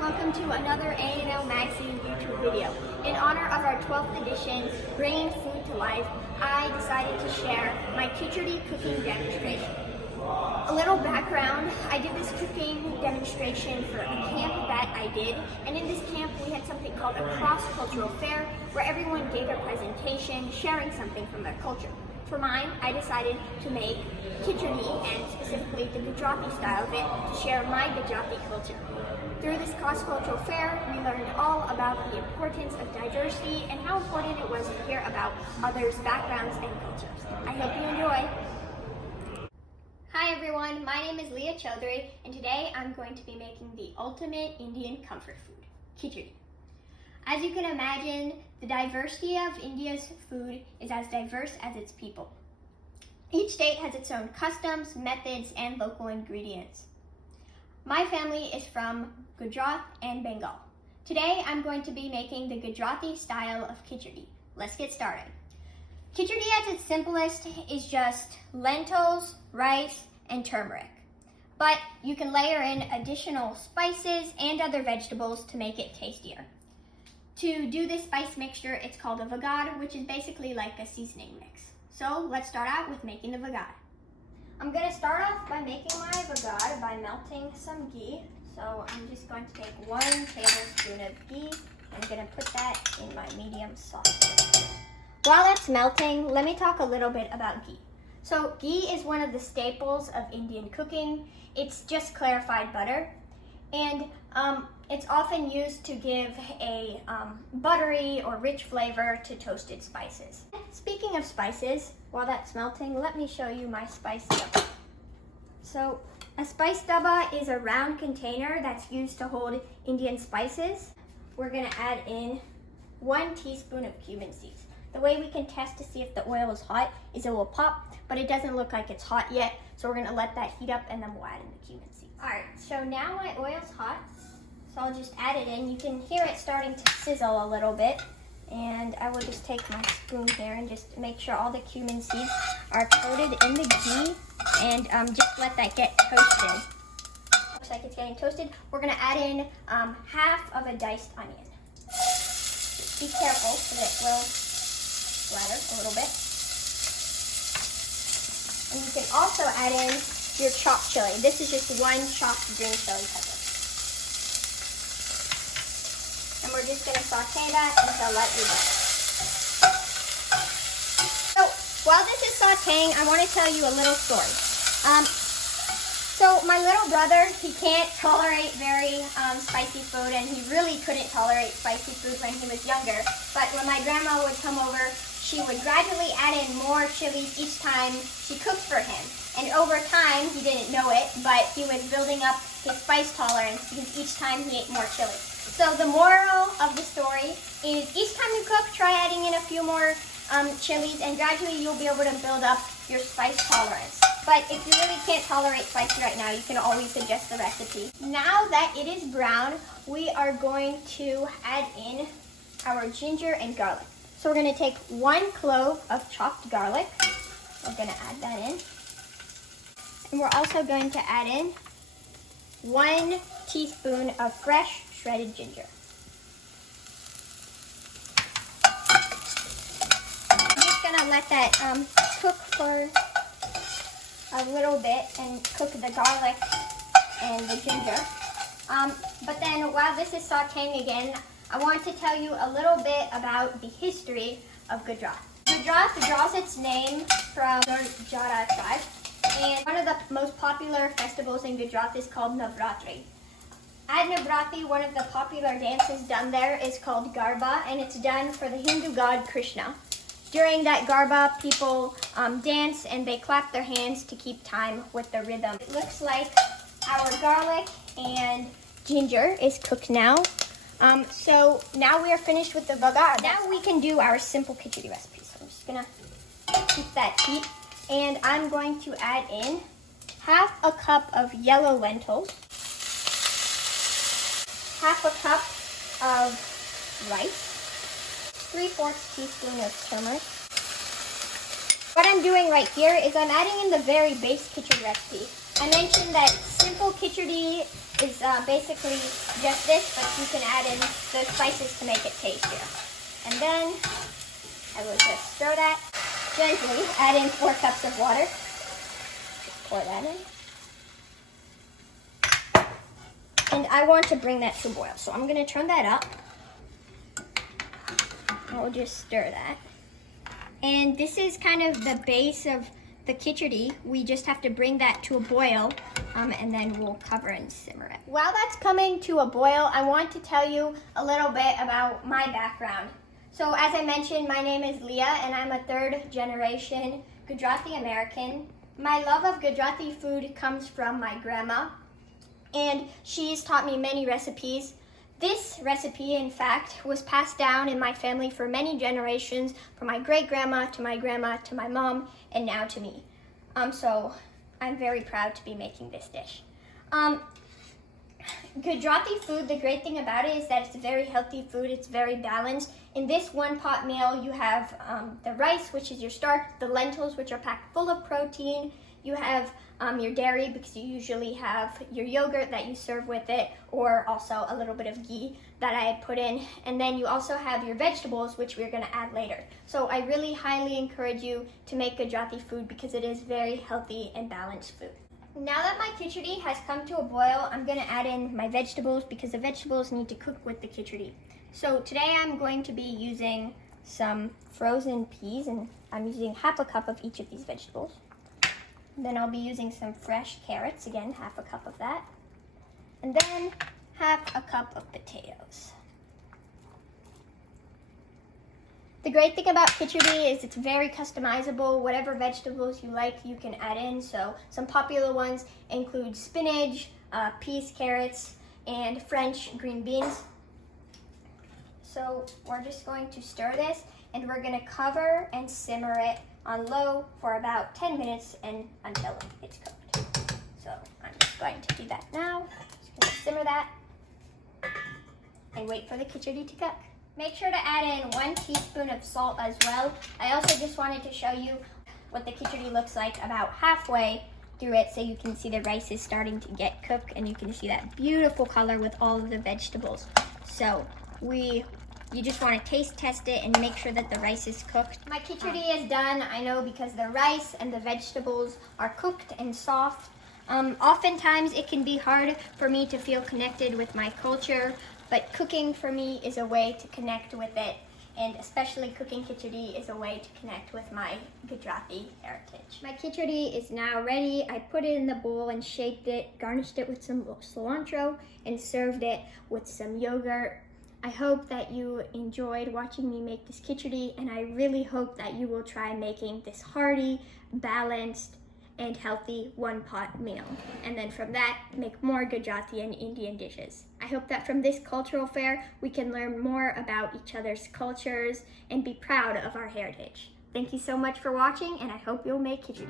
welcome to another A&L Magazine YouTube video. In honor of our 12th edition, Bringing Food to Life, I decided to share my khichdi cooking demonstration. A little background, I did this cooking demonstration for a camp that I did, and in this camp we had something called a cross-cultural fair where everyone gave a presentation sharing something from their culture. For mine, I decided to make khichdi, and specifically the Gujarati style of it, to share my Gujarati culture. Through this cross-cultural fair, we learned all about the importance of diversity and how important it was to hear about others' backgrounds and cultures. I hope you enjoy. Hi everyone, my name is Leeya Chaudhary, and today I'm going to be making the ultimate Indian comfort food, khichdi. As you can imagine, the diversity of India's food is as diverse as its people. Each state has its own customs, methods, and local ingredients. My family is from Gujarat and Bengal. Today, I'm going to be making the Gujarati style of khichdi. Let's get started. Khichdi at its simplest is just lentils, rice, and turmeric. But you can layer in additional spices and other vegetables to make it tastier. To do this spice mixture, it's called a vagad, which is basically like a seasoning mix. So let's start out with making the vagad. I'm going to start off by making my vagad by melting some ghee. So I'm just going to take 1 tablespoon of ghee. I'm going to put that in my medium saucepan. While that's melting, let me talk a little bit about ghee. So ghee is one of the staples of Indian cooking. It's just clarified butter, and it's often used to give a buttery or rich flavor to toasted spices. Speaking of spices, while that's melting, let me show you my spice dabba. So a spice dabba is a round container that's used to hold Indian spices. We're going to add in 1 teaspoon of cumin seeds. The way we can test to see if the oil is hot is it will pop, but it doesn't look like it's hot yet, so we're going to let that heat up and then we'll add in the cumin seeds. Alright, so now my oil's hot, so I'll just add it in. You can hear it starting to sizzle a little bit, and I will just take my spoon here and just make sure all the cumin seeds are coated in the ghee, and just let that get toasted. Looks like it's getting toasted. We're going to add in half of a diced onion. Be careful because it will splatter a little bit. And you can also add in your chopped chili. This is just 1 chopped green chili pepper. And we're just going to saute that until lightly brown. So while this is sauteing, I want to tell you a little story. So my little brother, he can't tolerate very spicy food, and he really couldn't tolerate spicy food when he was younger. But when my grandma would come over, she would gradually add in more chilies each time she cooked for him. And over time, he didn't know it, but he was building up his spice tolerance because each time he ate more chili. So the moral of the story is each time you cook, try adding in a few more chilies, and gradually you'll be able to build up your spice tolerance. But if you really can't tolerate spicy right now, you can always adjust the recipe. Now that it is brown, we are going to add in our ginger and garlic. So we're going to take 1 clove of chopped garlic. We're going to add that in. And we're also going to add in 1 teaspoon of fresh shredded ginger. I'm just going to let that cook for a little bit and cook the garlic and the ginger. But then while this is sauteing again, I want to tell you a little bit about the history of Gujarat. Gujarat draws its name from the Jara tribe, and one of the most popular festivals in Gujarat is called Navratri. At Navratri, one of the popular dances done there is called Garba, and it's done for the Hindu god Krishna. During that Garba, people dance and they clap their hands to keep time with the rhythm. It looks like our garlic and ginger is cooked now. So now we are finished with the vagad. Now we can do our simple khichdi recipe. So I'm just gonna keep that heat, and I'm going to add in half a cup of yellow lentils, half a cup of rice, 3/4 teaspoon of turmeric. What I'm doing right here is I'm adding in the very base khichdi recipe. I mentioned that simple khichdi is basically just this, but you can add in the spices to make it tastier. And then I will just stir that gently. Add in 4 cups of water. Pour that in. And I want to bring that to a boil, so I'm going to turn that up. I'll just stir that. And this is kind of the base of the khichdi. We just have to bring that to a boil, and then we'll cover and simmer it. While that's coming to a boil, I want to tell you a little bit about my background. So as I mentioned, my name is Leeya, and I'm a 3rd generation Gujarati American. My love of Gujarati food comes from my grandma, and she's taught me many recipes. This recipe, in fact, was passed down in my family for many generations, from my great-grandma to my mom, and now to me. So I'm very proud to be making this dish. Gujarati food, the great thing about it is that it's a very healthy food. It's very balanced. In this one-pot meal, you have the rice, which is your starch, the lentils, which are packed full of protein. You have your dairy, because you usually have your yogurt that you serve with it, or also a little bit of ghee that I had put in. And then you also have your vegetables, which we're going to add later. So I really highly encourage you to make Gujarati food because it is very healthy and balanced food. Now that my khichdi has come to a boil, I'm going to add in my vegetables because the vegetables need to cook with the khichdi. So today I'm going to be using some frozen peas, and I'm using half a cup of each of these vegetables. Then I'll be using some fresh carrots, again, half a cup of that. And then half a cup of potatoes. The great thing about khichdi is it's very customizable. Whatever vegetables you like, you can add in. So some popular ones include spinach, peas, carrots, and French green beans. So we're just going to stir this, and we're going to cover and simmer it on low for about 10 minutes and until it's cooked. So I'm just going to do that now. Just going to simmer that and wait for the khichdi to cook. Make sure to add in 1 teaspoon of salt as well. I also just wanted to show you what the khichdi looks like about halfway through it, so you can see the rice is starting to get cooked, and you can see that beautiful color with all of the vegetables. So you just want to taste test it and make sure that the rice is cooked. My khichdi is done, I know, because the rice and the vegetables are cooked and soft. Oftentimes it can be hard for me to feel connected with my culture, but cooking for me is a way to connect with it, and especially cooking khichdi is a way to connect with my Gujarati heritage. My khichdi is now ready. I put it in the bowl and shaped it, garnished it with some cilantro, and served it with some yogurt. I hope that you enjoyed watching me make this khichdi, and I really hope that you will try making this hearty, balanced, and healthy one-pot meal. And then from that, make more Gujarati and Indian dishes. I hope that from this cultural fair, we can learn more about each other's cultures and be proud of our heritage. Thank you so much for watching, and I hope you'll make khichdi.